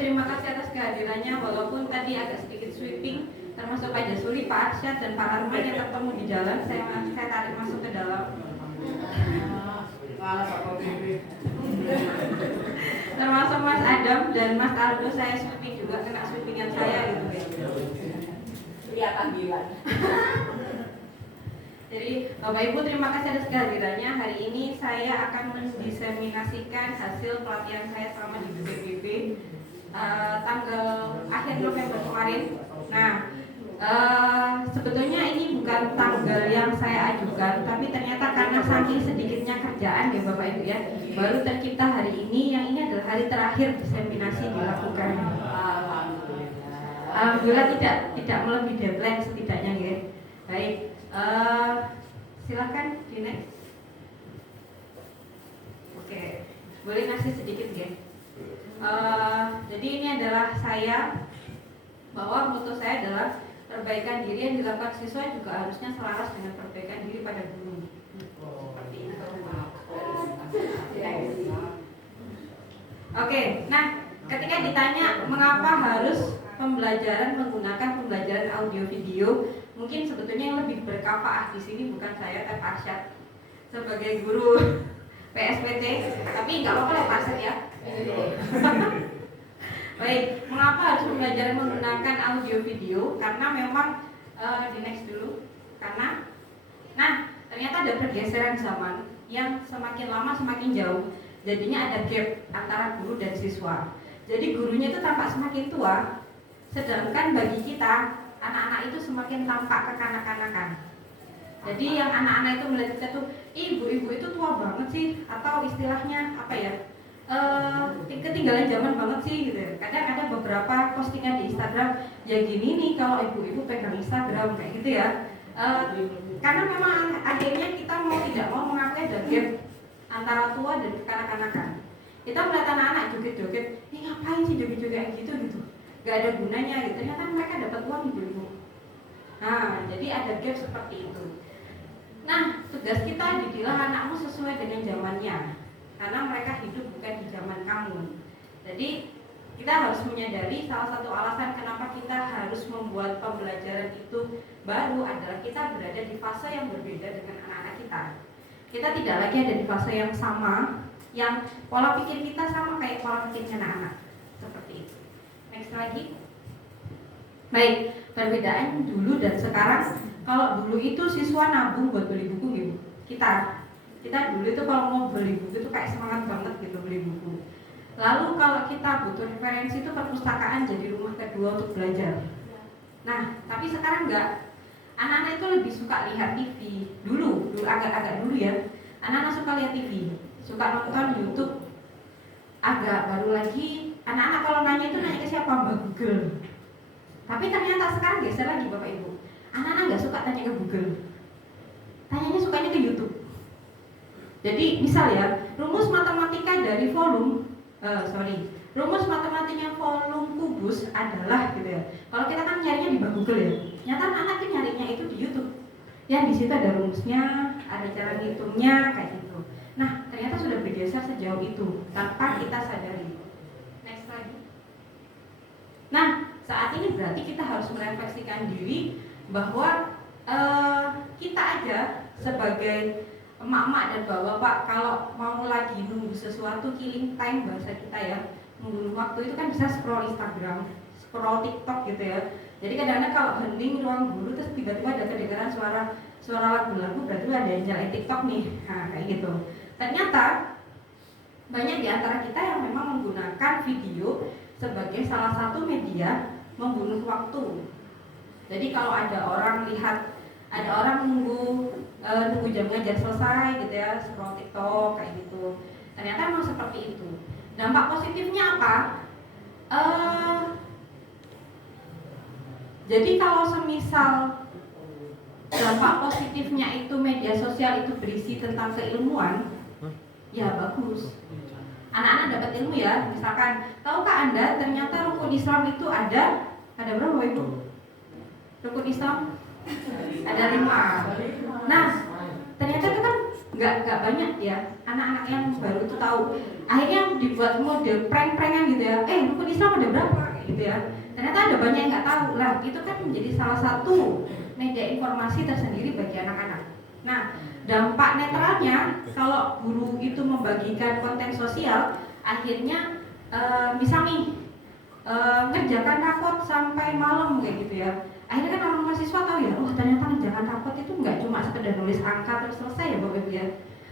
terima kasih atas kehadirannya. Walaupun tadi agak sedikit sweeping, termasuk Pak Jasuri, Pak Arsyad, dan Pak Arman yang ketemu di jalan, saya tarik masuk ke dalam. Termasuk Mas Adam dan Mas Aldo, saya sweeping juga, kena sweepingan saya gitu ya. Kelihatan gila. Jadi Bapak Ibu terima kasih atas kehadirannya. Hari ini saya akan mendiseminasikan hasil pelatihan saya selama di BPPB tanggal akhir November kemarin. Nah, sebetulnya ini bukan tanggal yang saya ajukan, tapi ternyata karena saking sedikitnya kerjaan ya Bapak Ibu ya, baru tercipta hari ini. Yang ini adalah hari terakhir diseminasi dilakukan. Alhamdulillah tidak melebihi deadline setidaknya ya. Baik. Silakan di next. Oke, boleh ngasih sedikit ya. Jadi ini adalah saya, bahwa moto saya adalah perbaikan diri yang dilakukan siswa juga harusnya selaras dengan perbaikan diri pada guru. Seperti itu. Oke, nah ketika ditanya mengapa harus pembelajaran menggunakan pembelajaran audio video, mungkin sebetulnya yang lebih berkafaah di sini bukan saya, tapi Arsyad sebagai guru PSPT, tapi nggak apa-apa lah Pak Arsyad ya. Baik, mengapa harus pembelajaran menggunakan audio video? Karena memang di next dulu, karena ternyata ada pergeseran zaman yang semakin lama semakin jauh, jadinya ada gap antara guru dan siswa. Jadi gurunya itu tampak semakin tua, sedangkan bagi kita anak-anak itu semakin tampak kekanak-kanakan. Jadi yang anak-anak itu melihat kita tuh, ibu-ibu itu tua banget sih, atau istilahnya apa ya, ketinggalan zaman banget sih gitu. Kadang ada beberapa postingan di Instagram, ya gini nih kalau ibu-ibu pegang Instagram kayak gitu ya. Karena memang akhirnya kita mau tidak mau mengakui ada gap antara tua dan kekanak-kanakan. Kita melihat anak-anak joget-joget, ini ngapain sih joget-joget kayak gitu. Gak ada gunanya gitu, ternyata mereka dapat uang ibu-ibu. Nah, jadi ada gap seperti itu. Nah, tugas kita didilah anakmu sesuai dengan zamannya, karena mereka hidup bukan di zaman kamu. Jadi kita harus menyadari salah satu alasan kenapa kita harus membuat pembelajaran itu baru adalah kita berada di fase yang berbeda dengan anak-anak kita. Kita tidak lagi ada di fase yang sama, yang pola pikir kita sama kayak pola pikirnya anak-anak. Seperti itu. Next lagi. Baik, perbedaan dulu dan sekarang. Kalau dulu itu siswa nabung buat beli buku gitu. Kita dulu itu kalau mau beli buku itu kayak semangat banget gitu beli buku. Lalu kalau kita butuh referensi itu perpustakaan jadi rumah kedua untuk belajar. Nah, tapi sekarang enggak. Anak-anak itu lebih suka lihat TV. Dulu agak-agak dulu ya. Anak-anak suka lihat TV, suka nonton YouTube. Agak baru lagi, anak-anak kalau nanya itu nanya ke siapa? Mbak Google. Tapi ternyata sekarang geser lagi Bapak Ibu. Anak-anak nggak suka tanya ke Google, tanyanya sukanya ke YouTube. Jadi misal ya, rumus matematika dari rumus matematikanya volume kubus adalah gitu ya. Kalau kita kan nyarinya di Google ya, nyata anak tuh nyarinya itu di YouTube. Yang di situ ada rumusnya, ada cara ngitungnya kayak gitu. Nah, ternyata sudah bergeser sejauh itu tanpa kita sadari. Next lagi. Nah, saat ini berarti kita harus merefleksikan diri bahwa kita aja sebagai emak-emak dan bapak-bapak kalau mau lagi nunggu sesuatu killing time bahasa kita ya, membunuh waktu itu kan bisa scroll Instagram, scroll TikTok gitu ya. Jadi kadang-kadang kalau hening ruang guru terus tiba-tiba ada kedengaran suara lagu-lagu, berarti ada yang nyalain TikTok nih, nah kayak gitu. Ternyata banyak di antara kita yang memang menggunakan video sebagai salah satu media membunuh waktu. Jadi kalau ada orang nunggu jam ngajar selesai gitu ya, scroll TikTok kayak gitu. Ternyata memang seperti itu. Dampak positifnya apa? Jadi kalau semisal dampak positifnya itu media sosial itu berisi tentang keilmuan, ya bagus. Anak-anak dapat ilmu ya. Misalkan, tahukah Anda ternyata rukun Islam itu ada berapa Ibu? Rukun Islam ada 5. Nah, ternyata itu kan nggak banyak ya anak-anak yang baru itu tahu. Akhirnya dibuat mode prank-prankan gitu ya, rukun Islam ada berapa gitu ya. Ternyata ada banyak yang nggak tahu lah. Itu kan menjadi salah satu media informasi tersendiri bagi anak-anak. Nah, dampak netralnya kalau guru itu membagikan konten sosial, akhirnya misal nih ngerjakan rapot sampai malam kayak gitu ya. Akhirnya kan orang mahasiswa tahu ya, oh ternyata ngerjakan rapot itu nggak cuma sekedar nulis angka terus selesai ya Bapak Ibu ya.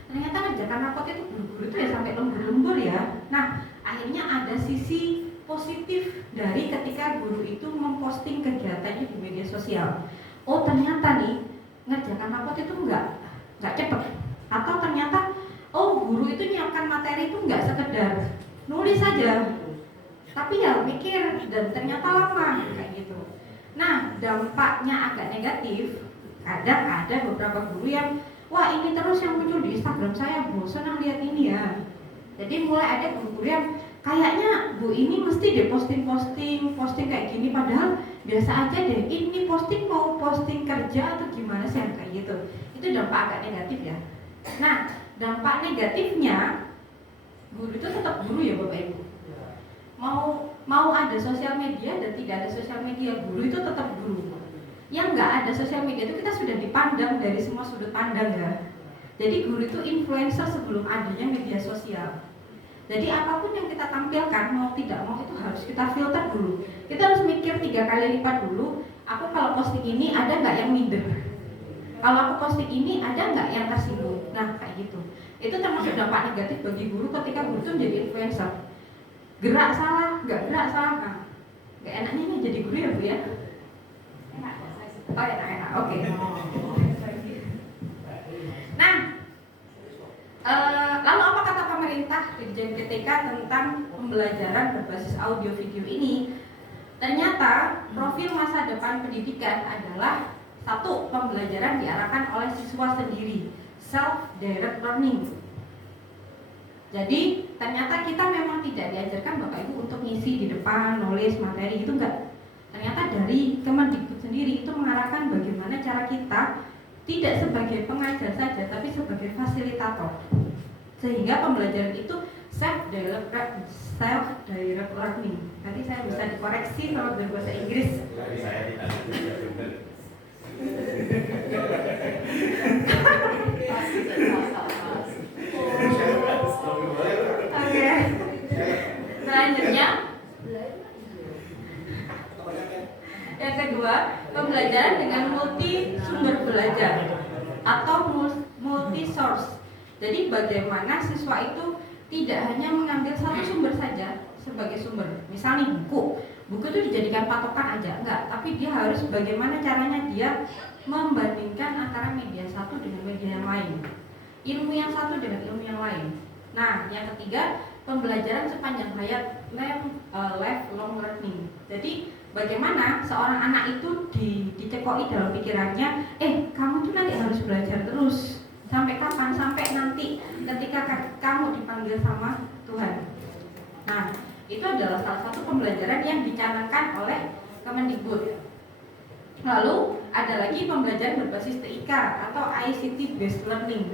Ternyata ngerjakan rapot itu guru-guru itu ya sampai lembur-lembur ya. Nah, akhirnya ada sisi positif dari ketika guru itu memposting kegiatannya di media sosial. Oh ternyata nih ngerjakan rapot itu nggak cepet. Atau ternyata oh guru itu nyiapkan materi itu nggak sekedar nulis saja, tapi ya mikir dan ternyata lama kayak gitu. Nah, dampaknya agak negatif. Kadang ada beberapa guru yang wah ini terus yang muncul di Instagram saya, bosan lihat ini ya. Jadi mulai ada guru-guru yang kayaknya Bu ini mesti deh posting kayak gini, padahal biasa aja deh. Ini posting mau posting kerja atau gimana sih kayak gitu. Itu dampak agak negatif ya. Nah, dampak negatifnya guru itu tetap guru ya Bapak Ibu. Mau ada sosial media dan tidak ada sosial media, guru itu tetap guru. Yang nggak ada sosial media itu kita sudah dipandang dari semua sudut pandang ya. Jadi guru itu influencer sebelum adanya media sosial. Jadi apapun yang kita tampilkan mau tidak mau itu harus kita filter dulu. Kita harus mikir 3 kali lipat dulu. Aku kalau posting ini ada nggak yang minder? Kalau aku posting ini ada nggak yang tersinggung? Nah kayak gitu. Itu termasuk dampak negatif bagi guru ketika guru itu menjadi influencer. Gerak salah, nggak gerak salah. Nah, nggak enaknya nih jadi guru ya Bu ya? Enak. Oh enak, oke. Nah, lalu apa kata pemerintah Dirjen PTK tentang pembelajaran berbasis audio video ini? Ternyata profil masa depan pendidikan adalah 1. Pembelajaran diarahkan oleh siswa sendiri, self-direct learning. Jadi ternyata kita memang tidak diajarkan Bapak Ibu untuk ngisi di depan, nulis materi gitu enggak. Ternyata dari Kemendikbud sendiri itu mengarahkan bagaimana cara kita tidak sebagai pengajar saja, tapi sebagai fasilitator. Sehingga pembelajaran itu self-direct learning. Nanti saya bisa dikoreksi kalau berbahasa Inggris. Saya tidak benar. Oke. Selanjutnya yang kedua, pembelajaran dengan multi sumber belajar atau multi source. Jadi bagaimana siswa itu tidak hanya mengambil satu sumber saja sebagai sumber. Misalnya buku itu dijadikan patokan aja, enggak, tapi dia harus bagaimana caranya dia membandingkan antara media satu dengan media yang lain, ilmu yang satu dengan ilmu yang lain. Nah, yang ketiga, pembelajaran sepanjang hayat, lifelong learning. Jadi bagaimana seorang anak itu dicekoi dalam pikirannya, kamu tuh nanti harus belajar terus. Sampai kapan? Sampai nanti ketika kamu dipanggil sama Tuhan. Nah, itu adalah salah satu pembelajaran yang dicanangkan oleh Kemendikbud. Lalu ada lagi pembelajaran berbasis TIK atau ICT based learning.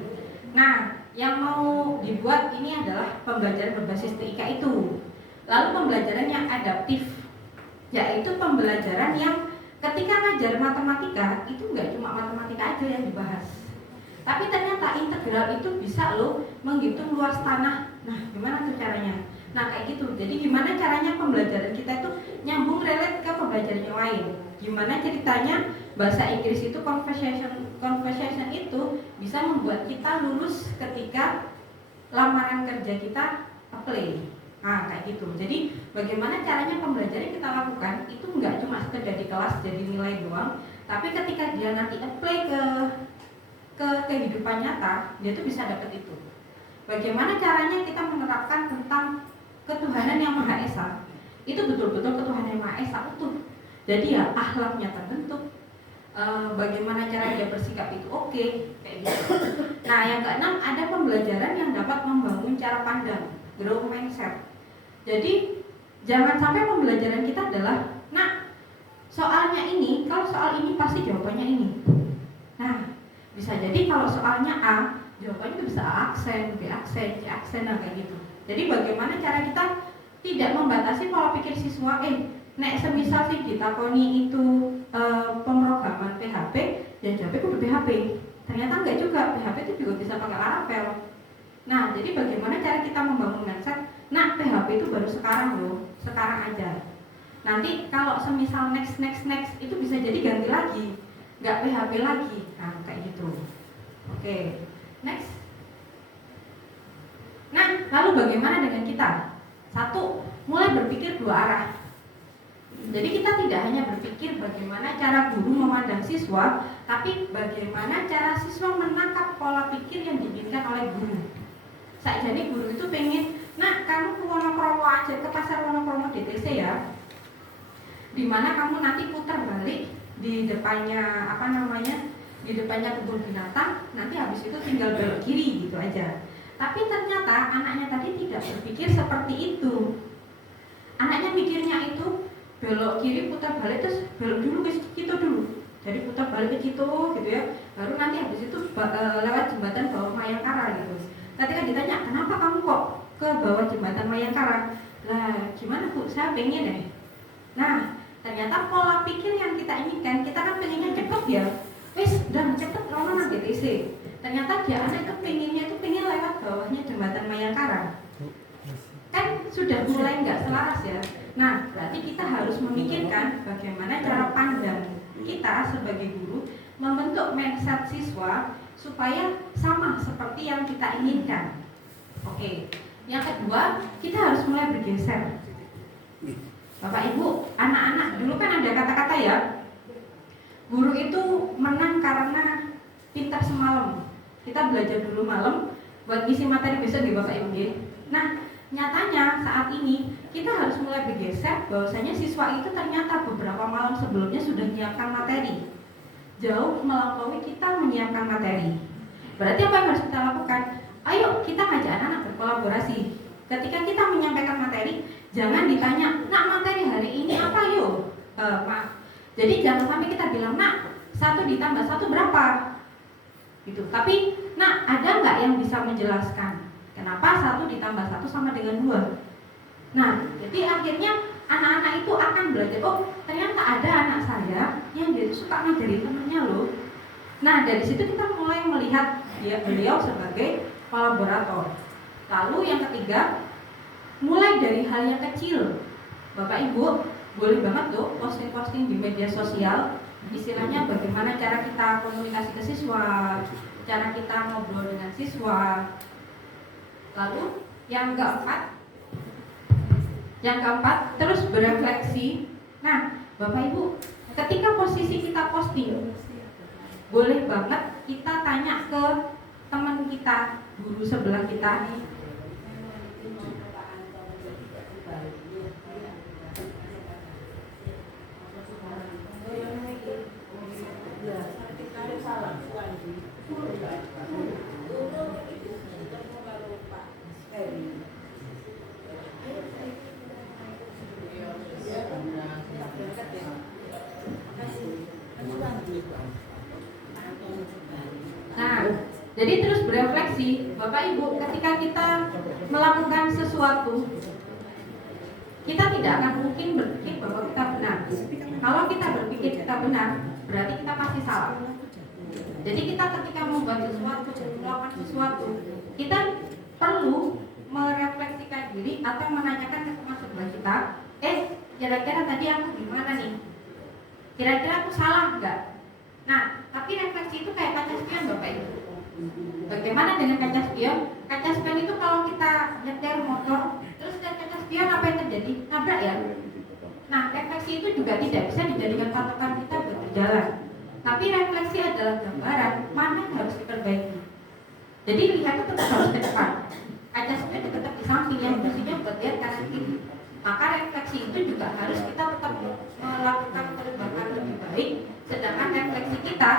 Nah, yang mau dibuat ini adalah pembelajaran berbasis TIK itu. Lalu pembelajaran yang adaptif, yaitu pembelajaran yang ketika ngajar matematika itu nggak cuma matematika aja yang dibahas, tapi ternyata integral itu bisa loh menghitung luas tanah. Nah, gimana tuh caranya? Nah, kayak gitu. Jadi gimana caranya pembelajaran kita itu nyambung relate ke pembelajaran yang lain? Gimana ceritanya bahasa Inggris itu conversation itu bisa membuat kita lulus ketika lamaran kerja kita apply. Nah, kayak gitu. Jadi bagaimana caranya pembelajaran yang kita lakukan itu nggak cuma sekedar di kelas jadi nilai doang, tapi ketika dia nanti apply ke kehidupan nyata, dia tuh bisa dapat itu. Bagaimana caranya kita menerapkan tentang ketuhanan yang Maha Esa? Itu betul-betul ketuhanan yang Maha Esa utuh. Jadi ya akhlaknya terbentuk. Bagaimana cara dia bersikap itu oke, kayak gitu. Nah, yang keenam ada pembelajaran yang dapat membangun cara pandang, growth mindset. Jadi jangan sampai pembelajaran kita adalah, nah soalnya ini, kalau soal ini pasti jawabannya ini. Nah, bisa jadi kalau soalnya A, jawabannya itu bisa aksen, B aksen, C aksen, nah kayak gitu. Jadi bagaimana cara kita tidak membatasi pola pikir siswa, nek semisal sih ditakoni itu pemrograman PHP, ya jawabnya kudu PHP. Ternyata enggak juga, PHP itu juga bisa pakai Laravel. Nah, jadi bagaimana cara kita membangun mindset? Nah, PHP itu baru sekarang loh, sekarang aja. Nanti kalau semisal next itu bisa jadi ganti lagi, nggak PHP lagi, nah kayak gitu. Oke, next. Nah, lalu bagaimana dengan kita? Satu, mulai berpikir dua arah. Jadi kita tidak hanya berpikir bagaimana cara guru memandang siswa, tapi bagaimana cara siswa menangkap pola pikir yang diinginkan oleh guru. Jadi guru itu pengen, nah kamu ke Wonokromo aja, ke pasar Wonokromo DTC ya, dimana kamu nanti putar balik di depannya di depannya kebun binatang, nanti habis itu tinggal belok kiri gitu aja. Tapi ternyata anaknya tadi tidak berpikir seperti itu. Anaknya mikirnya itu belok kiri putar balik terus belok dulu ke situ dulu. Jadi putar balik ke situ gitu ya. Baru nanti habis itu lewat jembatan bawah Mayangkara gitu. Ketika ditanya kenapa kamu kok ke bawah jembatan Mayangkara? Lah gimana Bu? Saya pengen deh. Nah, ternyata pola pikir yang kita inginkan, kita kan pengennya cepet ya. Wis, dan cepet rono nang DTC. Ternyata dia anak itu pengen lewat bawahnya jembatan Mayangkara. Kan sudah mulai nggak selaras ya. Nah, berarti kita harus memikirkan bagaimana cara pandang kita sebagai guru membentuk mindset siswa supaya sama seperti yang kita inginkan. Oke. Yang kedua, kita harus mulai bergeser. Bapak Ibu, anak-anak dulu kan ada kata-kata ya, guru itu menang karena pintar semalam. Kita belajar dulu malam buat ngisi materi besok ya Bapak Ibu. Nah, nyatanya saat ini kita harus mulai bergeser bahwasanya siswa itu ternyata beberapa malam sebelumnya sudah menyiapkan materi, jauh melampaui kita menyiapkan materi. Berarti apa yang harus kita lakukan? Ayo kita ngajak anak-anak berkolaborasi. Ketika kita menyampaikan materi, jangan ditanya, nak materi hari ini apa yuk? Maaf. Jadi jangan sampai kita bilang, nak 1 ditambah 1 berapa? Gitu. Tapi, nak ada nggak yang bisa menjelaskan kenapa 1 ditambah 1 sama dengan 2? Nah, jadi akhirnya anak-anak itu akan belajar, oh ternyata ada anak saya yang dia itu suka ngajarin temennya loh. Nah, dari situ kita mulai melihat beliau sebagai kolaborator. Lalu yang ketiga, mulai dari hal yang kecil. Bapak Ibu boleh banget loh posting-posting di media sosial, istilahnya bagaimana cara kita komunikasi ke siswa, cara kita ngobrol dengan siswa. Lalu yang keempat terus berefleksi. Nah, Bapak Ibu, ketika posisi kita posting, boleh banget kita tanya ke teman kita, guru sebelah kita. Nah, jadi terus berefleksi, Bapak Ibu, ketika kita melakukan sesuatu, kita tidak akan mungkin berpikir bahwa kita benar. Kalau kita berpikir kita benar, berarti kita pasti salah. Jadi kita ketika membuat sesuatu, melakukan sesuatu, kita perlu merefleksikan diri atau menanyakan ke teman sebelah kita, kira-kira tadi aku gimana nih? Kira-kira aku salah nggak? Nah, tapi refleksi itu kayak kaca spion Bapak Ibu. Bagaimana dengan kaca spion? Kaca spion itu kalau kita nyetir motor, terus lihat kaca spion apa yang terjadi? Nabrak ya? Nah, refleksi itu juga tidak bisa dijadikan patokan kita berjalan. Tapi refleksi adalah gambaran mana yang harus diperbaiki. Jadi lihatnya tetap harus ke depan. Kaca spion tetap di samping, yang fungsinya buat lihat kanan kiri. Maka refleksi itu juga harus kita tetap melakukan perubahan lebih baik. Sedangkan refleksi kita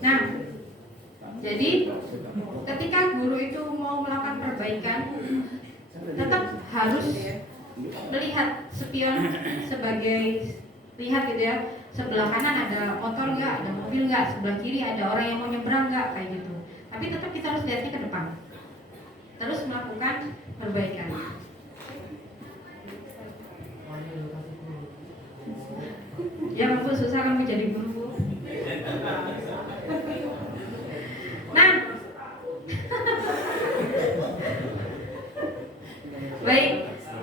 Nah, jadi ketika guru itu mau melakukan perbaikan, tetap harus melihat spion sebagai lihat gitu ya, sebelah kanan ada motor nggak, ada mobil nggak, sebelah kiri ada orang yang mau nyebrang nggak, kayak gitu. Tapi tetap kita harus lihatnya ke depan, terus melakukan perbaikan. Ya ampun, susah kamu jadi guru, Bu. Nah, baik,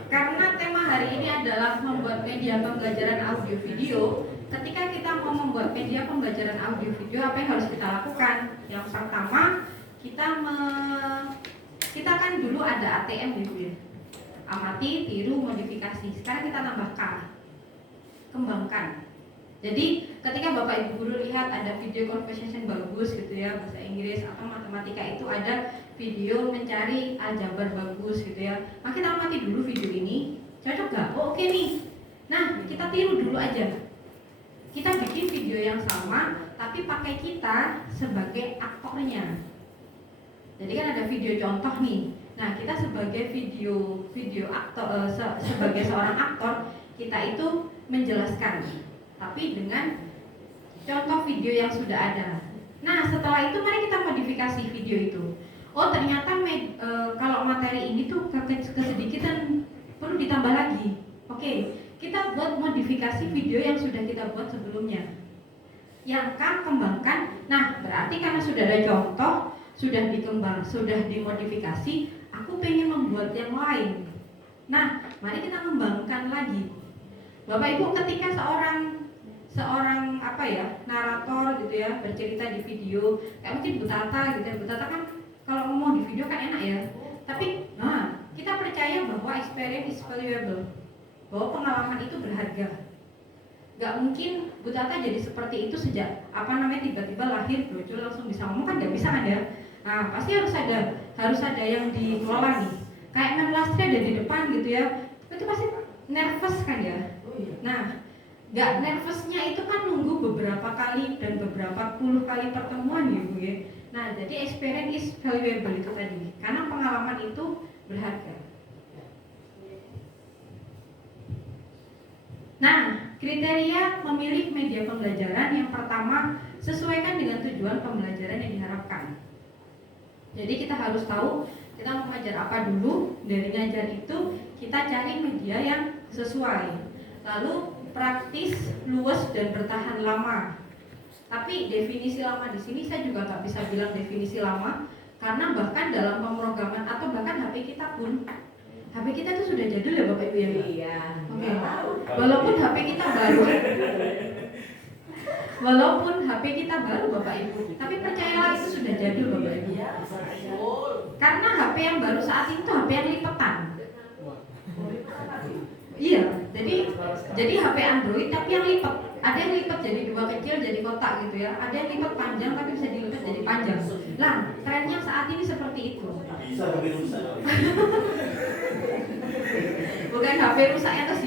karena tema hari ini adalah membuat media pembelajaran audio video. Ketika kita mau membuat media pembelajaran audio video, apa yang harus kita lakukan? Yang pertama, kita kan dulu ada ATM gitu ya. Amati, tiru, modifikasi. Sekarang kita tambah K. Kembangkan. Jadi ketika Bapak Ibu guru lihat ada video conversation bagus gitu ya, bahasa Inggris atau matematika itu ada video mencari aljabar bagus gitu ya, maka kita amati dulu video ini, cocok gak? Oh oke nih. Nah kita tiru dulu aja. Kita bikin video yang sama tapi pakai kita sebagai aktornya. Jadi kan ada video contoh nih. Nah kita sebagai video aktor, sebagai seorang aktor, kita itu menjelaskan tapi dengan contoh video yang sudah ada. Nah setelah itu mari kita modifikasi video itu. Oh ternyata kalau materi ini tuh kesedikitan, perlu ditambah lagi. Oke, kita buat modifikasi video yang sudah kita buat sebelumnya. Yang kembangkan. Nah berarti karena sudah ada contoh, sudah dikembang, sudah dimodifikasi, aku pengen membuat yang lain. Nah mari kita kembangkan lagi. Bapak Ibu ketika seorang narator gitu ya, bercerita di video, kayak mungkin Bu Tata gitu ya. Bu Tata kan kalau ngomong di video kan enak ya. Tapi kita percaya bahwa experience is valuable, bahwa pengalaman itu berharga. Gak mungkin Bu Tata jadi seperti itu sejak tiba-tiba lahir brojol langsung bisa ngomong, kan gak bisa kan ya. Nah pasti harus ada yang dikelola nih. Kayak Menlastri ada di depan gitu ya, itu pasti nervous kan ya. Nah gak nervousnya itu kan nunggu beberapa kali dan beberapa puluh kali pertemuan ya Bu ya. Nah jadi experience is valuable itu tadi, karena pengalaman itu berharga. Nah kriteria memilih media pembelajaran yang pertama, sesuaikan dengan tujuan pembelajaran yang diharapkan. Jadi kita harus tahu kita mau mengajar apa dulu. Dari ngajar itu kita cari media yang sesuai. Lalu praktis, luas, dan bertahan lama. Tapi definisi lama di sini saya juga nggak bisa bilang definisi lama, karena bahkan dalam pemrograman atau bahkan HP kita pun, HP kita itu sudah jadul ya Bapak Ibu ya. Iya. Oke. Walaupun HP kita baru, Bapak Ibu, tapi percayalah itu sudah jadul Bapak Ibu. Karena HP yang baru saat itu HP yang lipetan. Iya, jadi HP Android tapi yang lipat. Ada yang lipat jadi dua kecil jadi kotak gitu ya. Ada yang lipat panjang tapi bisa dilipat jadi panjang. Nah, trennya saat ini seperti itu. Bisa tapi rusak. Bukan HP rusaknya terus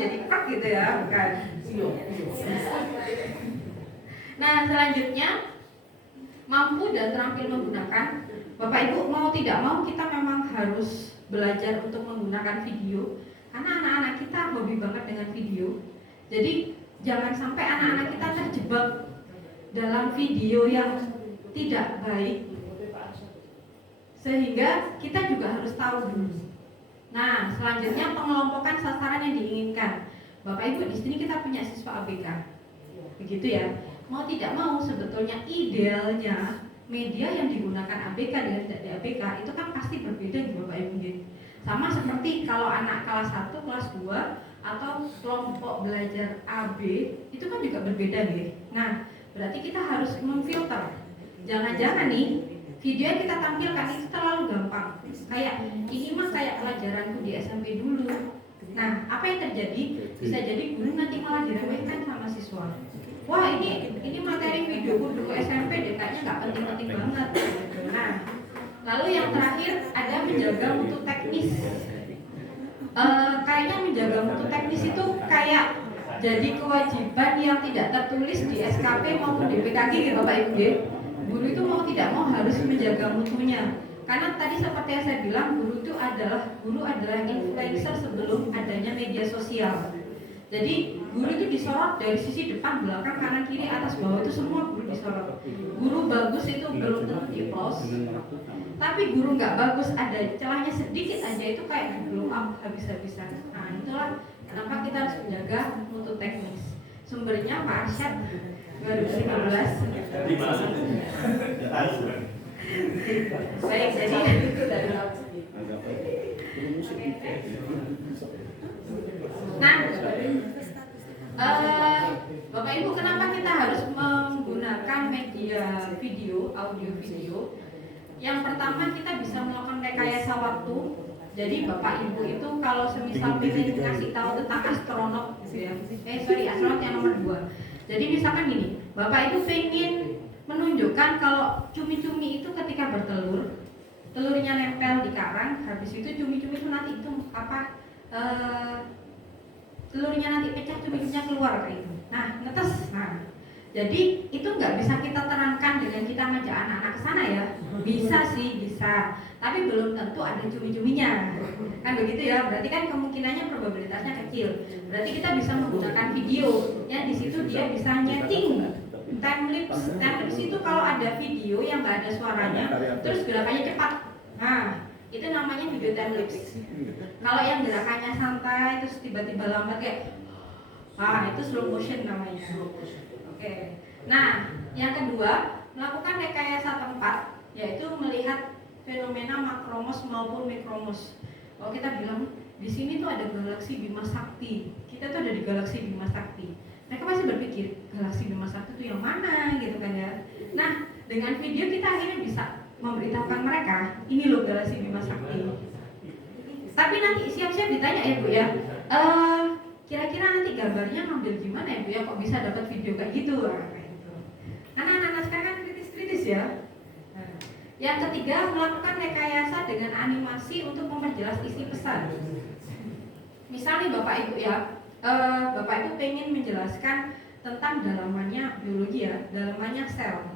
jadi krek gitu ya, bukan. Nah, selanjutnya mampu dan terampil menggunakan. Bapak Ibu mau tidak mau kita memang harus belajar untuk menggunakan video. Karena anak-anak kita hobi banget dengan video. Jadi jangan sampai anak-anak kita terjebak dalam video yang tidak baik, sehingga kita juga harus tahu dulu. Nah, selanjutnya pengelompokan sasaran yang diinginkan. Bapak Ibu di sini kita punya siswa ABK, begitu ya. Mau tidak mau sebetulnya idealnya media yang digunakan ABK dengan tidak di ABK itu kan pasti berbeda di Bapak Ibu. Sama seperti kalau anak kelas 1, kelas 2 atau kelompok belajar AB itu kan juga berbeda nih. Nah, berarti kita harus memfilter. Jangan-jangan nih video yang kita tampilkan itu terlalu gampang. Kayak ini mah kayak pelajaranku di SMP dulu. Nah, apa yang terjadi? Bisa jadi guru nanti malah diremehkan sama siswa. Wah, ini materi videoku dulu SMP deh, kayaknya nggak penting-penting banget. Nah, lalu yang terakhir ada menjaga mutu teknis. kayaknya menjaga mutu teknis itu kayak jadi kewajiban yang tidak tertulis di SKP maupun di PKG gitu Bapak Ibu ya. Guru itu mau tidak mau harus menjaga mutunya. Karena tadi seperti yang saya bilang, guru adalah influencer sebelum adanya media sosial. Jadi guru itu disorot dari sisi depan, belakang, kanan, kiri, atas, bawah, itu semua guru disorot. Guru bagus itu belum tentu di-applause, tapi guru nggak bagus ada celahnya sedikit aja itu kayak di blow up habis-habisan. Nah itulah kenapa kita harus menjaga mutu teknis. Sumbernya Pak Arsyad 2015. Di mana? Tahu kan? Baik, jadi nah, Bapak Ibu, kenapa kita harus menggunakan media video, audio video? Yang pertama, kita bisa melakukan rekayasa waktu. Jadi Bapak Ibu itu kalau semisal ingin ngasih tahu tentang astronot gitu ya. Astronot yang nomor 2. Jadi misalkan gini, Bapak Ibu pengen menunjukkan kalau cumi-cumi itu ketika bertelur, telurnya nempel di karang, habis itu cumi-cumi itu nanti itu telurnya nanti pecah, cumi-cuminya keluar kayak itu. Nah, netes. Nah, jadi itu nggak bisa kita terangkan dengan kita ngajak anak-anak ke sana ya. Bisa sih, bisa. Tapi belum tentu ada cumi-cuminya. Kan begitu ya. Berarti kan kemungkinannya probabilitasnya kecil. Berarti kita bisa menggunakan video. Ya di situ dia bisa nyeting time lapse itu kalau ada video yang nggak ada suaranya, terus gerakannya cepat. Nah, itu namanya video time lapse. Kalau yang gerakannya santai terus tiba-tiba lambat kayak itu slow motion namanya. Oke. Nah, yang kedua, melakukan rekayasa tempat, yaitu melihat fenomena makromos maupun mikromos. Kalau kita bilang di sini tuh ada galaksi Bima Sakti, kita tuh ada di galaksi Bima Sakti. Mereka pasti berpikir galaksi Bima Sakti itu yang mana gitu kan ya. Nah, dengan video kita akhirnya bisa memberitahukan mereka, ini loh galaksi Bima Sakti. Tapi nanti siap-siap ditanya ya Bu ya, kira-kira nanti gambarnya ngambil gimana ya Bu ya, kok bisa dapat video kayak gitu? Karena anak-anak sekarang kan kritis-kritis ya. Yang ketiga, melakukan rekayasa dengan animasi untuk memperjelas isi pesan. Misalnya Bapak Ibu ya, Bapak Ibu pengen menjelaskan tentang dalamannya biologi ya, dalamannya sel.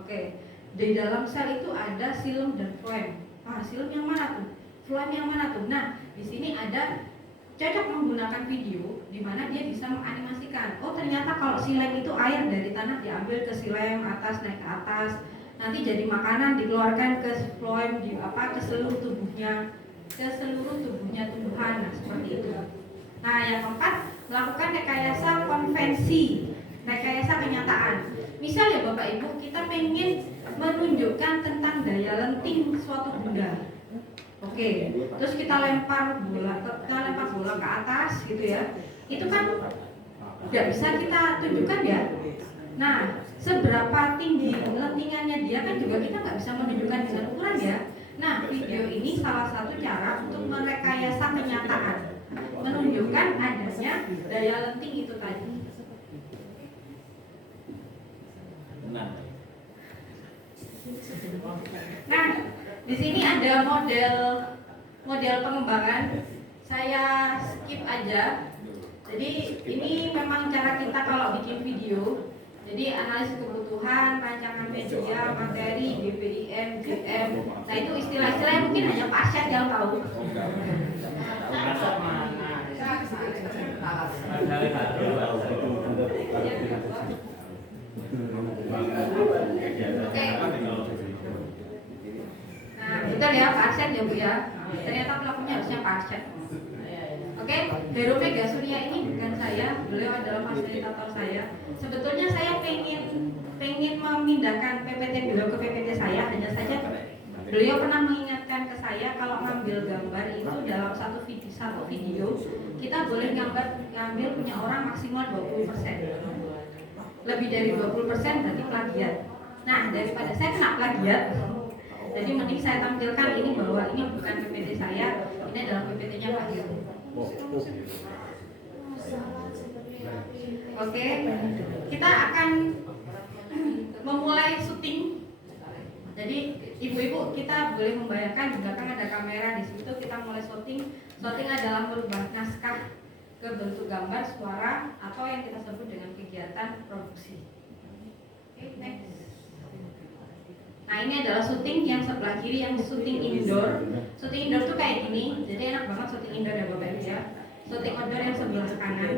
Oke, di dalam sel itu ada silem dan floem. Silem yang mana tuh? Floem yang mana tuh? Nah, di sini ada cocok menggunakan video di mana dia bisa menganimasikan. Oh, ternyata kalau silem itu air dari tanah diambil ke silem atas naik ke atas, nanti jadi makanan dikeluarkan ke floem ke seluruh tubuhnya, tumbuhan. Nah, seperti itu. Nah, yang keempat, melakukan rekayasa konvensi, rekayasa kenyataan. Misalnya Bapak Ibu, kita pengen menunjukkan tentang daya lenting suatu benda. Oke, terus kita lempar bola ke atas gitu ya. Itu kan nggak bisa kita tunjukkan ya. Nah, seberapa tinggi lentingannya dia kan juga kita nggak bisa menunjukkan dengan ukuran ya. Nah, video ini salah satu cara untuk merekayasa kenyataan, menunjukkan adanya daya lenting itu tadi. Nah, di sini ada model pengembangan. Saya skip aja. Jadi ini memang cara kita kalau bikin video. Jadi analisis kebutuhan, rancangan media, materi, GPIM, GM. Nah itu istilah-istilah yang mungkin hanya Pak Arsyad yang tahu. Nah, betul ya Pak Arsyad ya Bu ya. Ternyata pelakunya harusnya Pak Arsyad. Oke, Heru Mega Surya ini bukan saya, beliau adalah fasilitator saya. Sebetulnya saya pengen memindahkan PPT beliau ke PPT saya, hanya saja beliau pernah mengingatkan ke saya kalau ngambil gambar itu dalam satu video kita boleh ngambil punya orang maksimal 20%. Lebih dari 20% berarti plagiat. Nah, daripada saya kena plagiat, jadi mending saya tampilkan ini bahwa ini bukan PPT saya, ini adalah PPT-nya Pak Heru. Oke, kita akan memulai syuting. Jadi ibu-ibu kita boleh membayangkan di belakang ada kamera, di situ kita kita mulai shooting. Shooting adalah merubah naskah ke bentuk gambar, suara, atau yang kita sebut dengan kegiatan produksi. Oke, next. Nah, ini adalah syuting yang sebelah kiri, yang syuting indoor. Syuting indoor tuh kayak gini, jadi enak banget syuting indoor ya Bapak Ibu ya. Syuting outdoor yang sebelah kanan.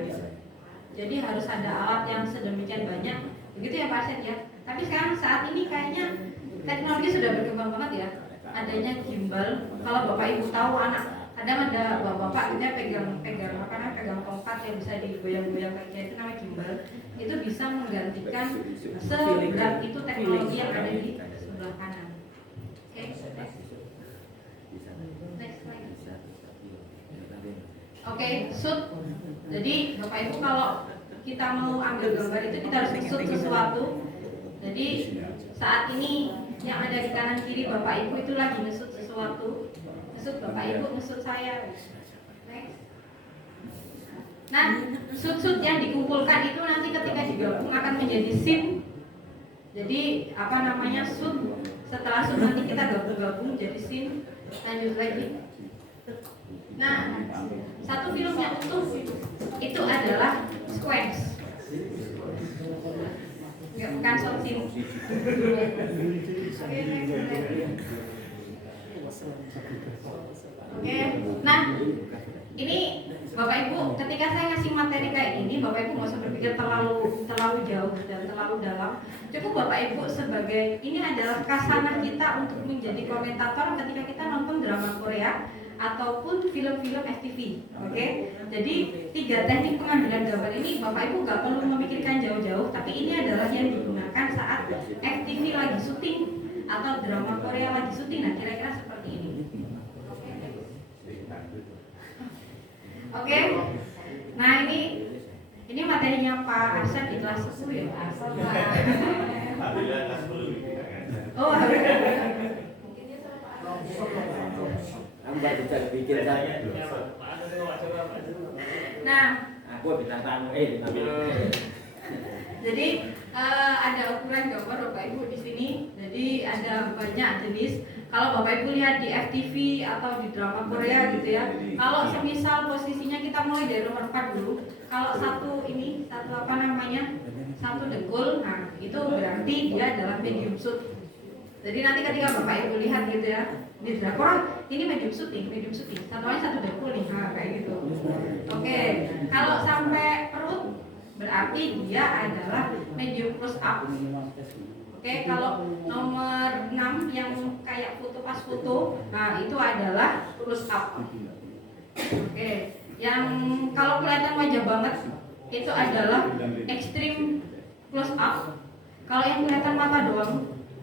Jadi harus ada alat yang sedemikian banyak. Begitu ya Pak Asyad ya. Tapi sekarang saat ini kayaknya teknologi sudah berkembang banget ya. Adanya gimbal. Kalau Bapak Ibu tahu kadang ada bapak-bapak kita pegang tongkat yang bisa digoyang-goyang kayak itu namanya gimbal. Itu bisa menggantikan seberat itu teknologi yang ada di sebelah kanan. Oke, next slide. Oke, shoot. Jadi Bapak Ibu kalau kita mau ambil gambar itu kita harus shoot sesuatu. Jadi saat ini yang ada di kanan kiri Bapak Ibu itu lagi nge-shoot sesuatu. Nge-shoot Bapak Ibu, nge-shoot saya. Next. Nah, shoot-shoot yang dikumpulkan itu nanti ketika digabung akan menjadi scene. Jadi shoot. Setelah shoot nanti kita gabung jadi scene. Lanjut lagi. Nah, satu film yang utuh itu adalah sequence. Enggak, bukan short scene. Oke, nah ini Bapak Ibu, ketika saya ngasih materi kayak gini, Bapak Ibu nggak usah berpikir terlalu jauh dan terlalu dalam. Cukup Bapak Ibu sebagai ini adalah kasanah kita untuk menjadi komentator ketika kita nonton drama Korea ataupun film-film FTV. Oke, jadi 3 teknik pengambilan gambar ini Bapak Ibu nggak perlu memikirkan jauh-jauh, tapi ini adalah yang digunakan saat FTV lagi syuting atau drama Korea lagi syuting. Nah, kira-kira seperti ini. Oke. Nah, ini materinya Pak Arsad di kelas 10 ya. Alhamdulillah kelas 10 gitu kan. Oh, Hamba bisa bikin saya. nah, Aku bintang tamu, bintang tamu. jadi ada ukuran gambar Bapak Ibu di sini. Jadi ada banyak jenis. Kalau Bapak Ibu lihat di FTV atau di drama Korea gitu ya. Kalau semisal posisinya kita mulai dari nomor 4 dulu. Kalau satu dengkul, nah itu berarti dia adalah medium shoot. Jadi nanti ketika Bapak Ibu lihat gitu ya di drakor, ini medium shooting. Satu dengkul nih, nah, kayak gitu. Oke, kalau sampai perut berarti dia adalah medium close up. Oke, kalau nomor 6 yang kayak foto pas foto, nah itu adalah close up. Oke, yang kalau kelihatan wajah banget itu adalah extreme close up. Kalau yang kelihatan mata doang,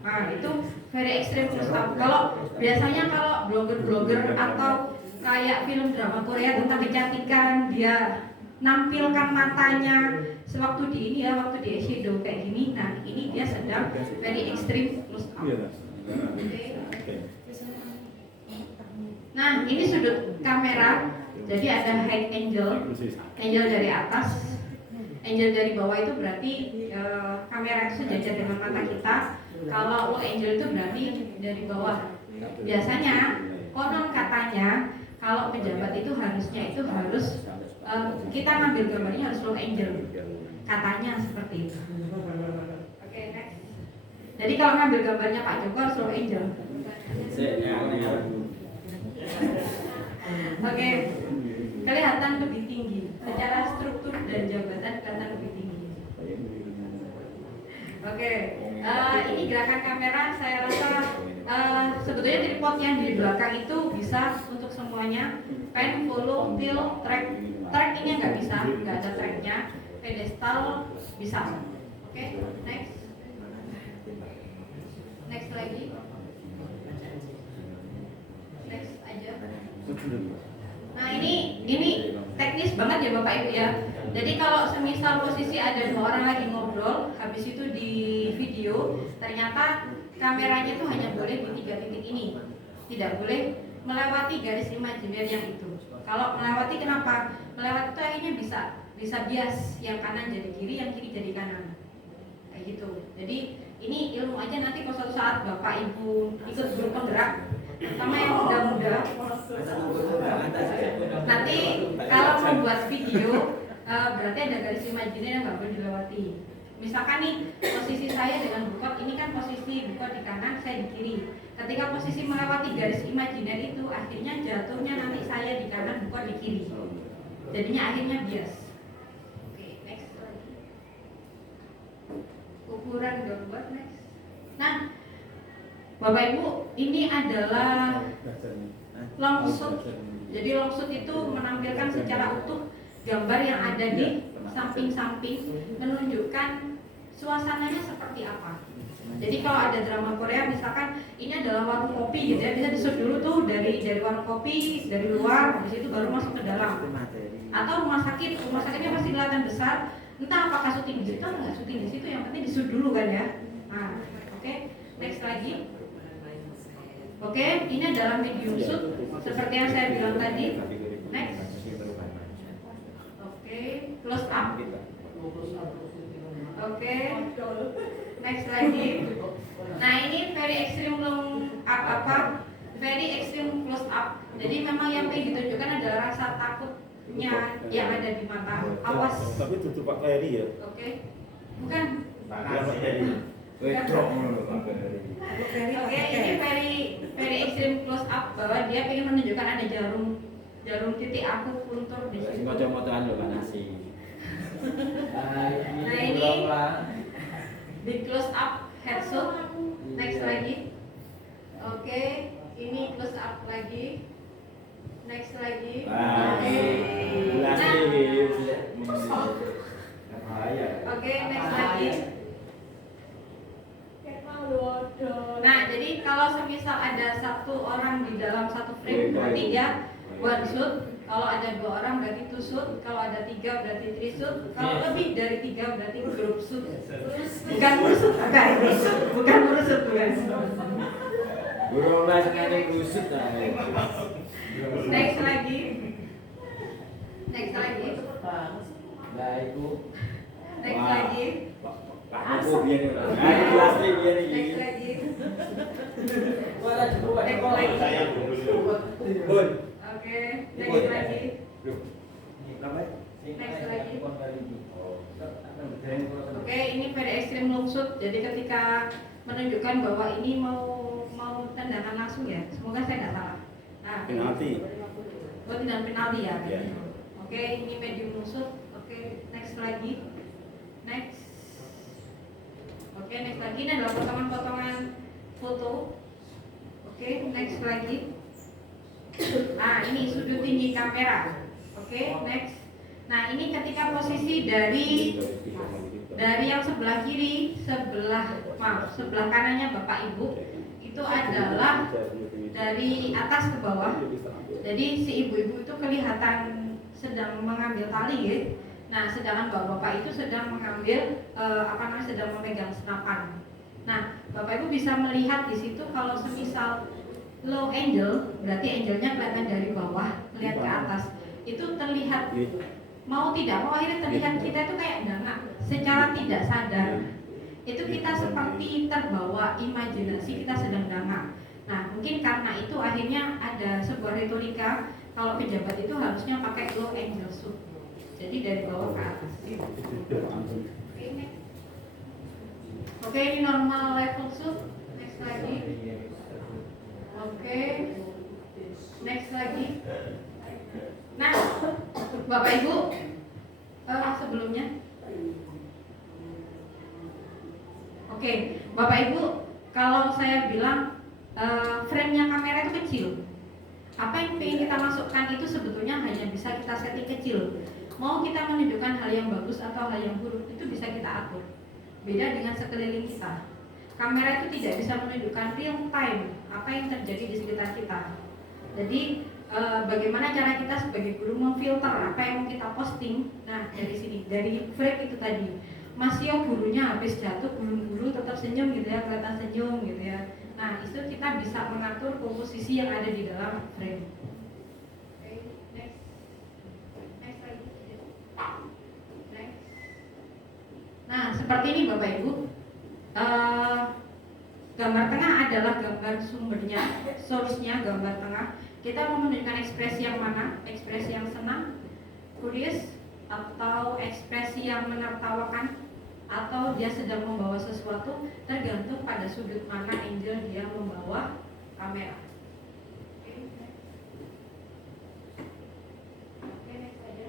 nah itu very extreme close up. Kalau biasanya kalau blogger atau kayak film drama Korea tentang kecantikan, dia nampilkan matanya sewaktu waktu di eyeshadow kayak gini. Nah, ini dia sedang very extreme close up. Nah, ini sudut kamera. Jadi ada high angle dari atas, angle dari bawah itu berarti kamera itu sejajar dengan mata kita. Kalau low angle itu berarti dari bawah. Biasanya konon katanya kalau pejabat itu harus kita ngambil gambarnya harus low angle. Katanya seperti itu. Oke, next. Jadi kalau ngambil gambarnya Pak Joko harus low angle. Oke, kelihatan lebih tinggi. Secara struktur dan jabatan kelihatan lebih tinggi. Oke, ini gerakan kamera. Saya rasa sebetulnya tripod yang di belakang itu bisa untuk semuanya. Pen, follow, tilt, track. Track ini nggak bisa, nggak ada tracknya. Pedestal bisa. Oke, next. Next lagi. Next aja. Nah, ini teknis banget ya Bapak Ibu ya. Jadi kalau semisal posisi ada 2 orang lagi ngobrol, habis itu di video, ternyata kameranya tuh hanya boleh di 3 titik ini. Tidak boleh melewati garis imajiner yang itu. Kalau melewati, kenapa? Melewati itu akhirnya bisa bias, yang kanan jadi kiri, yang kiri jadi kanan. Kayak gitu. Jadi ini ilmu aja, nanti kalau suatu saat Bapak Ibu ikut grup penggerak, terutama yang muda-muda, Berarti kalau membuat video berarti ada garis imajiner yang nggak boleh dilewati. Misalkan nih posisi saya dengan bukot, ini kan posisi bukot di kanan, saya di kiri. Ketika posisi melewati garis imajiner itu, akhirnya jatuhnya nanti saya di kanan, bukot di kiri. Jadinya akhirnya bias. Oke, next lagi. Ukuran gambar next. Nah, Bapak Ibu, ini adalah long shoot. Jadi long shoot itu menampilkan secara utuh gambar yang ada di samping-samping, menunjukkan suasananya seperti apa. Jadi kalau ada drama Korea, misalkan ini adalah warung kopi gitu ya, bisa di-shoot dulu tuh dari warung kopi, dari luar, habis itu baru masuk ke dalam. Atau rumah sakitnya pasti kelihatan besar. Entah apakah syuting di situ atau nggak syuting di situ, yang penting di-shoot dulu kan ya. Nah, oke, next lagi. Oke, ini adalah medium shoot seperti yang saya bilang tadi. Next. Oke, close up. Oke, next lagi. Nah, ini very extreme long up very extreme close up. Jadi memang yang ingin ditunjukkan adalah rasa takutnya yang ada di mata. Awas. Tapi tutup pakai ini ya. Oke, bukan. Oke, ini very extreme close up bahwa dia ingin menunjukkan ada jarum titik aku kultur di situ. Moto-motoan lho Pak Nasi. Nah, ini di close up headshot. Next lagi. Oke, ini close up lagi. Next lagi. Oke. Oke, next lagi. Nah, jadi kalau semisal ada satu orang di dalam satu frame, berarti dia one shoot. Kalau ada 2 orang berarti 2 shoot. Kalau ada 3 berarti 3 shoot. Kalau lebih dari 3 berarti group shoot. Bukan merusut, bukan merusut, bukan. Burung lah sengaja merusut lah. Next lagi. Nah itu. Next lagi. Pak Aku biar nih. Jelas nih biar nih. Next lagi. Next lagi. Saya dulu. Bun. Oke, next lagi. Next lagi. Oke, ini very extreme long shoot. Jadi ketika menunjukkan bahwa ini mau tendangan langsung ya. Semoga saya nggak salah. Nah, Penalti. buat tendangan penalti ya. Iya. Oke, ini medium long shoot. Oke, next lagi. Next. Oke, next lagi. Ini adalah potongan-potongan foto. Oke, next lagi. Nah, ini sudut tinggi kamera. Oke, next. Nah, ini ketika posisi dari yang sebelah kiri, sebelah kanannya Bapak Ibu itu adalah dari atas ke bawah. Jadi si ibu-ibu itu kelihatan sedang mengambil tali ya. Nah, sedangkan Bapak itu sedang mengambil sedang memegang senapan. Nah, Bapak Ibu bisa melihat di situ kalau semisal low angle, berarti angle-nya kelihatan dari bawah melihat ke atas. Itu terlihat mau tidak mau akhirnya terlihat kita itu kayak dangak secara tidak sadar. Itu kita seperti terbawa imajinasi kita sedang dangak. Nah, mungkin karena itu akhirnya ada sebuah retorika kalau pejabat itu harusnya pakai low angle shoot. Jadi dari bawah ke atas. Oke, ini normal level shoot. Next lagi. Oke. Next lagi. Nah, Bapak Ibu, sebelumnya. Oke, Bapak Ibu, kalau saya bilang frame-nya kamera itu kecil, apa yang ingin kita masukkan itu sebetulnya hanya bisa kita setting kecil. Mau kita menunjukkan hal yang bagus atau hal yang buruk itu bisa kita atur. Beda dengan sekeliling kita. Kamera itu tidak bisa menunjukkan real time apa yang terjadi di sekitar kita. Jadi bagaimana cara kita sebagai guru memfilter apa yang mau kita posting. Nah, dari sini, dari frame itu tadi. Mas Yo gurunya habis jatuh, guru tetap senyum gitu ya, kelihatan senyum gitu ya. Nah, itu kita bisa mengatur komposisi yang ada di dalam frame. Oke, next. Next lagi. Next. Nah, seperti ini Bapak Ibu. Gambar tengah adalah gambar sumbernya, source-nya gambar tengah. Kita mau menunjukkan ekspresi yang mana? Ekspresi yang senang, curious, atau ekspresi yang menertawakan, atau dia sedang membawa sesuatu, tergantung pada sudut mana Angel dia membawa kamera. Next aja.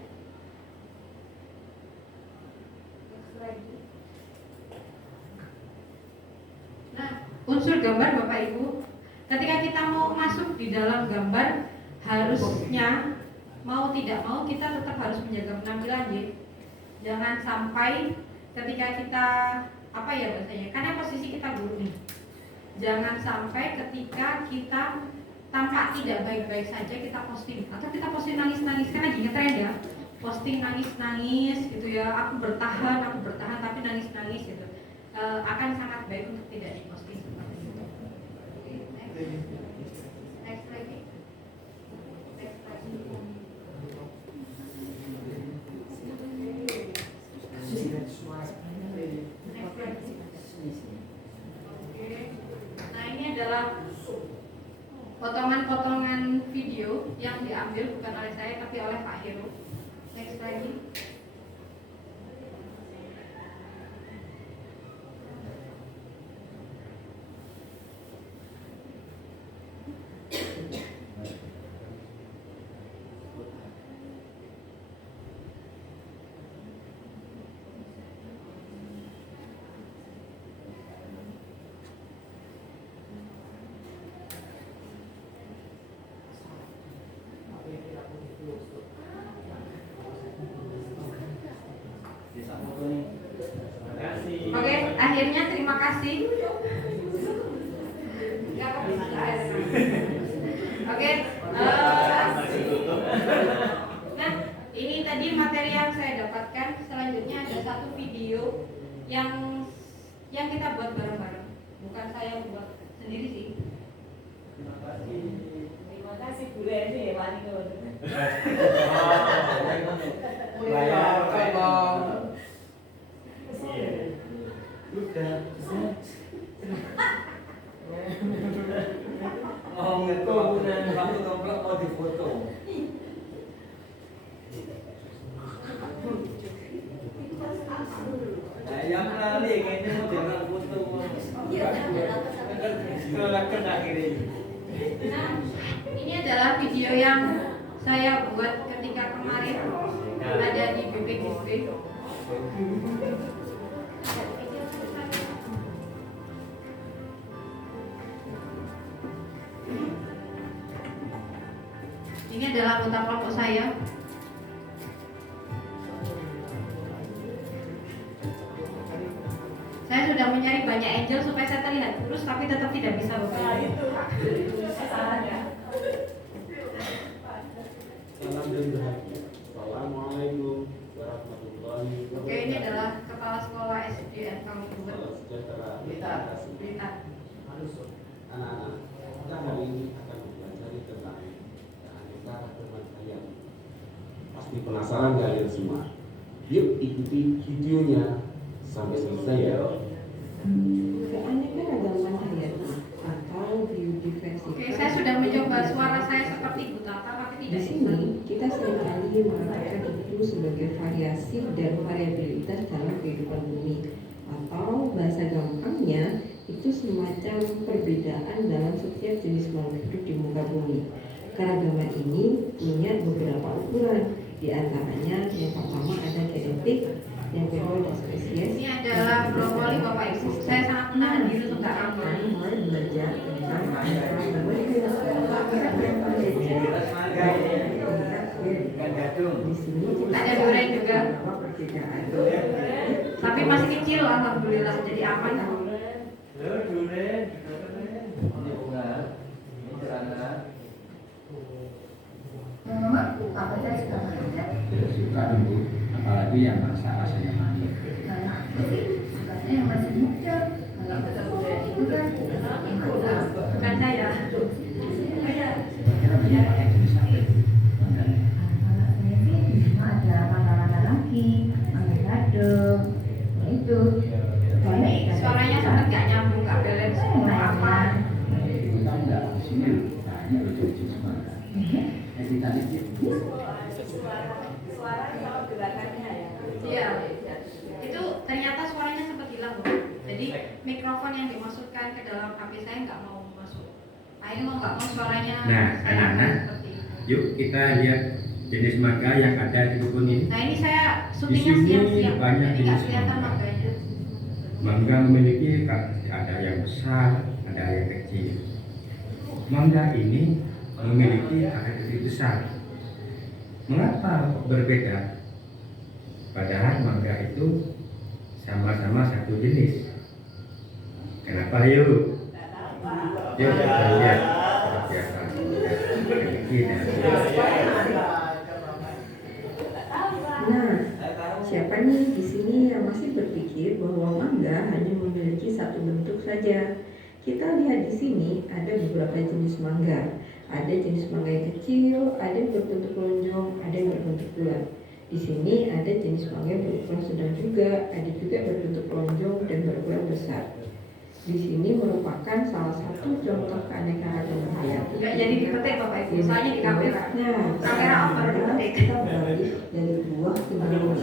Next lagi. Nah, unsur gambar Bapak Ibu, ketika kita mau masuk di dalam gambar, harusnya mau tidak mau kita tetap harus menjaga penampilan ya. Jangan sampai ketika kita apa ya bahasanya, karena posisi kita guru nih, jangan sampai ketika kita tampak tidak baik-baik saja kita posting, atau kita posting nangis-nangis, kan lagi ngetrend ya, posting nangis-nangis gitu ya, aku bertahan tapi nangis-nangis gitu, akan sangat baik untuk tidak diposting seperti itu. Next lagi. Nah, ini adalah potongan-potongan video yang diambil bukan oleh saya tapi oleh Pak Heru. Next lagi. Oke, akhirnya terima kasih. Oke, nah ini tadi materi yang saya dapatkan. Selanjutnya ada satu video yang kita buat bareng-bareng. Bukan saya buat sendiri sih. Terima kasih Bu Leni ya Wani Nur. Oh, ngetok kamu nomplok mau difoto. Nah, yang lali ini mau jangan foto. Silakan akhirnya. Nah, ini adalah video yang saya buat ketika kemarin ada di BPGB. Ini adalah anggota kelompok saya. Saya sudah mencari banyak angel supaya saya terlihat kurus tapi tetap tidak bisa Nah, bekerja. itu salahnya. Salam dan bahagia. Assalamualaikum warahmatullahi wabarakatuh. Oke, ini adalah kepala sekolah SDN Kampung Salam sejahtera. Blitar. Blitar. Anak-anak, kita hari ini akan mempelajari tentang aneka bermacam. Pasti penasaran kalian semua. Yuk ikuti videonya sampai selesai ya. Keanekaragaman hayati atau biodiversitas. Oke, saya sudah mencoba suara saya seperti Butata tapi Di tidak sini bisa. kita seringkali mengatakan itu sebagai variasi dan variabilitas dalam kehidupan bumi, atau bahasa gampangnya itu semacam perbedaan dalam setiap jenis makhluk hidup di muka bumi. Keragaman ini punya beberapa ukuran, di antaranya yang pertama ada genetik, yang kedua ada spesies. Ini adalah brokoli Bapak Ibu. Saya sangat menahan diri untuk nggak ramah. Mulai belajar tentang di sini kita Ada durian juga. perbedaan. Tapi masih kecil alhamdulillah jadi aman. Ini bunga, ini celana. Apa saya suka belajar? Suka dulu, apalagi yang rasa-rasanya manis. Sukanya yang masih muda. Kalau betul-betul itu kan yang mantap. Bukan saya. Kalau saya sih cuma ada mangga lagi, mangga gadung, itu. Soalnya ikan. Suaranya sangat nggak nyambung, nggak balance. Mau apa? Itu kan enggak di sini hanya lucu-lucu semata. Kita dikit. Suara sama gerakannya ya. Iya. Itu ternyata suaranya sempat hilang, Bu. Jadi mikrofon yang dimasukkan ke dalam HP saya nggak mau masuk. Akhirnya mau nggak mau suaranya. Nah, saya anak-anak, seperti itu. yuk kita lihat jenis mangga yang ada di kebun ini. Nah, ini saya Di syutingnya sini siang-siang, banyak jadi nggak jenis kelihatan mangga. mangganya. Mangga memiliki ada yang besar, ada yang kecil. Mangga ini memiliki karakteristik besar. Mengapa berbeda? Padahal mangga itu sama-sama satu jenis. Kenapa yuk? Yuk kita lihat seperti apa. Nah, siapa nih di sini yang masih berpikir bahwa mangga hanya memiliki satu bentuk saja? Kita lihat di sini ada beberapa jenis mangga. Ada jenis mangga yang kecil, ada yang berbentuk lonjong, ada yang berbentuk bulat. Di sini ada jenis mangga yang berukuran sedang juga, ada juga berbentuk lonjong dan berukuran besar. Di sini merupakan salah satu contoh keanekaragaman hayati. Nggak jadi dipetik Bapak Ibu, soalnya di kamera. Kamera apa baru dipetik? Kita beralih dari buah ke daun.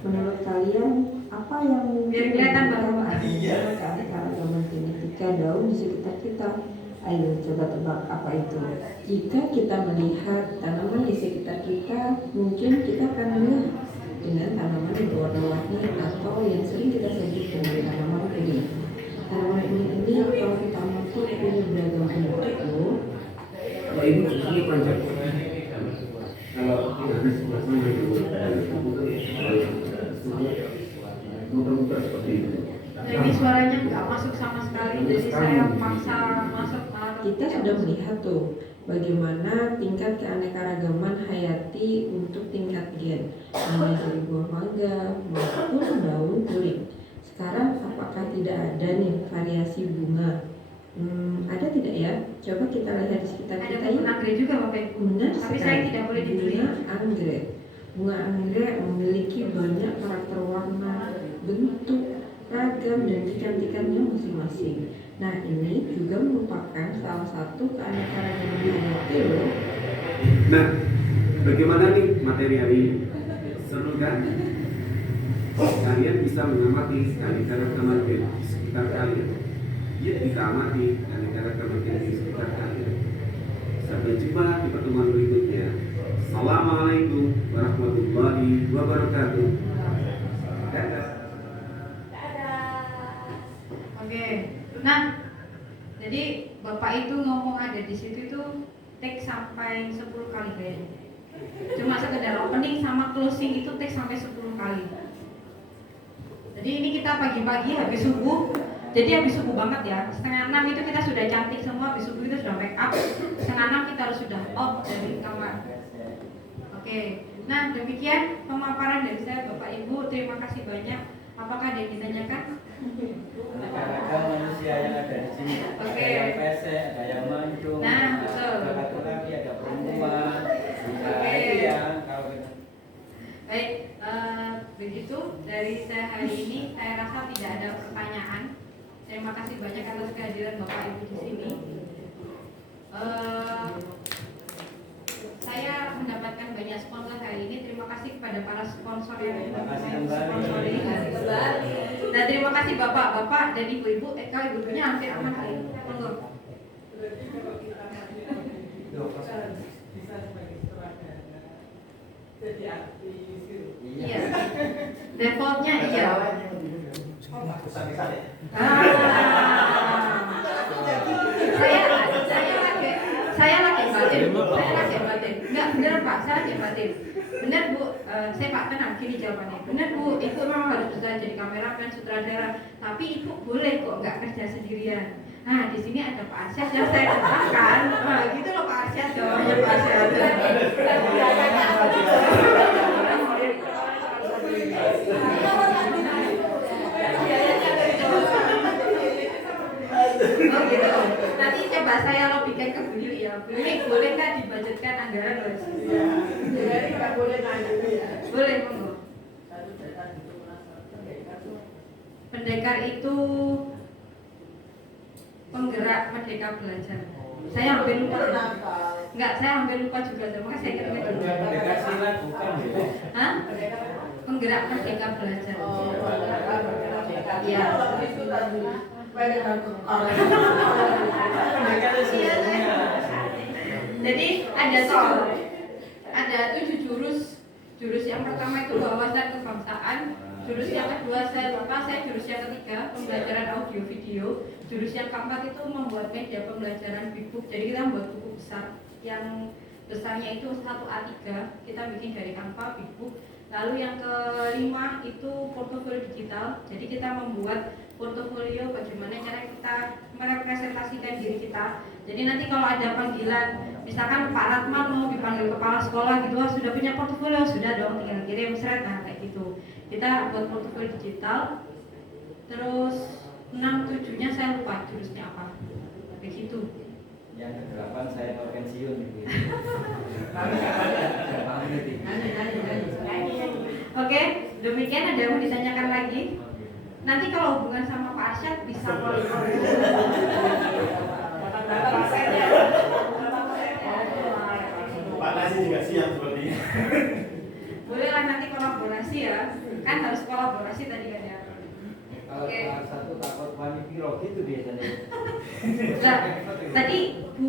Menurut kalian apa yang Biar kelihatan, Bapak. keanekaragaman genetika daun di sekitar kita? Ayo coba tebak apa itu. Jika kita melihat tanaman di sekitar kita, mungkin kita akan melihat dengan tanaman yang berwarna-warni atau yang sering kita sebut dengan tanaman kuning. Tanaman ini kalau kita masuk punya beragam bentuk loh. Kalau ibu susunya panjang. Kalau habis sama itu muter-muter seperti itu. Jadi suaranya nggak masuk sama sekali, jadi saya paksa masuk. Kita sudah melihat tuh bagaimana tingkat keanekaragaman hayati untuk tingkat gen, mulai dari buah mangga maupun daun kuring. Sekarang apakah tidak ada nih variasi bunga? Ada tidak ya? Coba kita lihat di sekitar Ada kita kebun ya. anggrek juga Bapak Ibu. Benar Tapi sekali. saya tidak boleh dibeli. Bunga anggrek. Bunga anggrek memiliki banyak karakter warna, bentuk, ragam dan kecantikannya masing-masing. Nah, ini juga merupakan salah satu keanekaragaman hayati loh. Nah, bagaimana nih materi hari ini? Seru kan? Kalian bisa mengamati keanekaragaman di sekitar kalian. Dia bisa amati keanekaragaman di sekitar kalian. Sampai jumpa di pertemuan berikutnya. Assalamualaikum warahmatullahi wabarakatuh. Dadah. Oke. Nah, jadi Bapak itu ngomong ada di situ itu take sampai 10 kali kayaknya. Cuma sekedar opening sama closing itu take sampai 10 kali. Jadi ini kita pagi-pagi habis subuh. Jadi habis subuh banget ya. 5:30 itu kita sudah cantik semua, habis subuh itu sudah make up. 5:30 kita harus sudah off dari kamar. Oke. Nah, demikian pemaparan dari saya Bapak Ibu. Terima kasih banyak. Apakah ada yang ditanyakan? Ragam manusia yang ada di sini. Oke. Ada yang pesek, ada yang mancung, Nah, betul. ada laki-laki, ada perempuan. Nah, Oke. itu yang kalau Baik, begitu dari saya hari ini. Saya rasa tidak ada pertanyaan. Terima kasih banyak atas kehadiran Bapak Ibu di sini. Saya mendapatkan banyak sponsor hari ini. Terima kasih kepada para sponsor yang sponsori. Dan terima kasih bapak-bapak dan ibu-ibu. Kalau ibu-ibunya hampir aman kali. Monggo. Iya. Defaultnya iya. Saya lagi batin. Enggak bener Pak, saya lagi batin. Bener Bu, saya Pak tenang gini jawabannya. Bener Bu, Ibu memang harus bisa jadi kameramen, sutradara. Tapi Ibu boleh kok nggak kerja sendirian. Nah di sini ada Pak Arsyad yang saya datangkan. Nah gitu loh Pak Arsyad, jawabannya Pak Arsyad. Oh gitu. Nanti coba saya lobikan ke Bu Lili ya. Bu Lili boleh nggak dibudgetkan anggaran loh? Boleh monggo. Pendekar itu penggerak Merdeka Belajar. Saya hampir lupa. Enggak, saya hampir lupa juga. Makanya saya ingat dulu. Dekat silat bukan ya? Hah? Penggerak merdeka belajar. Iya. Jadi ada 7 jurus. Jurus yang pertama itu wawasan kebangsaan. Jurus yang kedua saya jurus yang ketiga pembelajaran audio video. Jurus yang keempat itu membuat media pembelajaran big book. Jadi kita membuat buku besar yang besarnya itu 1A3 kita bikin dari Canva big book. Lalu yang kelima itu portofolio digital. Jadi kita membuat portofolio bagaimana cara kita merepresentasikan diri kita. Jadi nanti kalau ada panggilan, misalkan Pak Ratman mau dipanggil kepala sekolah gitu, sudah punya portofolio, sudah dong, tinggal kirim seret, nah kayak gitu. Kita buat portofolio digital. Terus 6-7-nya saya lupa jurusnya apa. Begitu. Yang ke-8 saya mau pensiun gitu. Oke, demikian ada yang mau ditanyakan lagi. Nanti kalau hubungan sama Pak Arsyad bisa call. Pak Nasi juga siap sepertinya. Bolehlah nanti kolaborasi ya. Kan harus kolaborasi tadi kan ya. Kalau kelas 1 takut wani piro gitu biasanya. Nah, tadi Bu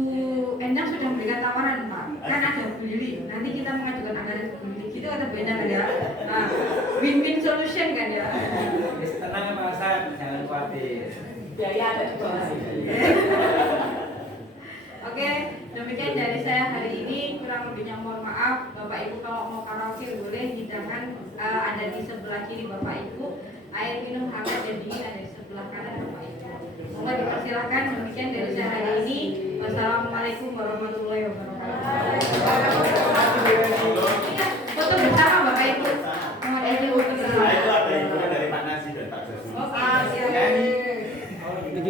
Endang sudah memberikan tawaran Pak. Kan ada Bu Lili. Nanti kita mengajukan anggaran Bu Lili. Gitu kata Bu Endang kan ya. Nah, win-win solution kan ya. Tenang Pak Hasan, jangan khawatir. Biaya ada di bawah sini. Oke, demikian dari saya hari ini. Kurang lebihnya mohon maaf. Bapak Ibu kalau mau karaoke boleh, hidangan ada di sebelah kiri Bapak Ibu. Air minum hangat dan dingin ada di sebelah kanan Bapak Ibu. Mohon dipersilakan. Demikian dari saya hari ini. Wassalamualaikum warahmatullahi wabarakatuh. Foto bersama Bapak Ibu. Mohon izin foto Nah, bersama. itu ada hiburan dari Pak Nasi dan Pak Sesi. Oke, silakan. Oh, gitu.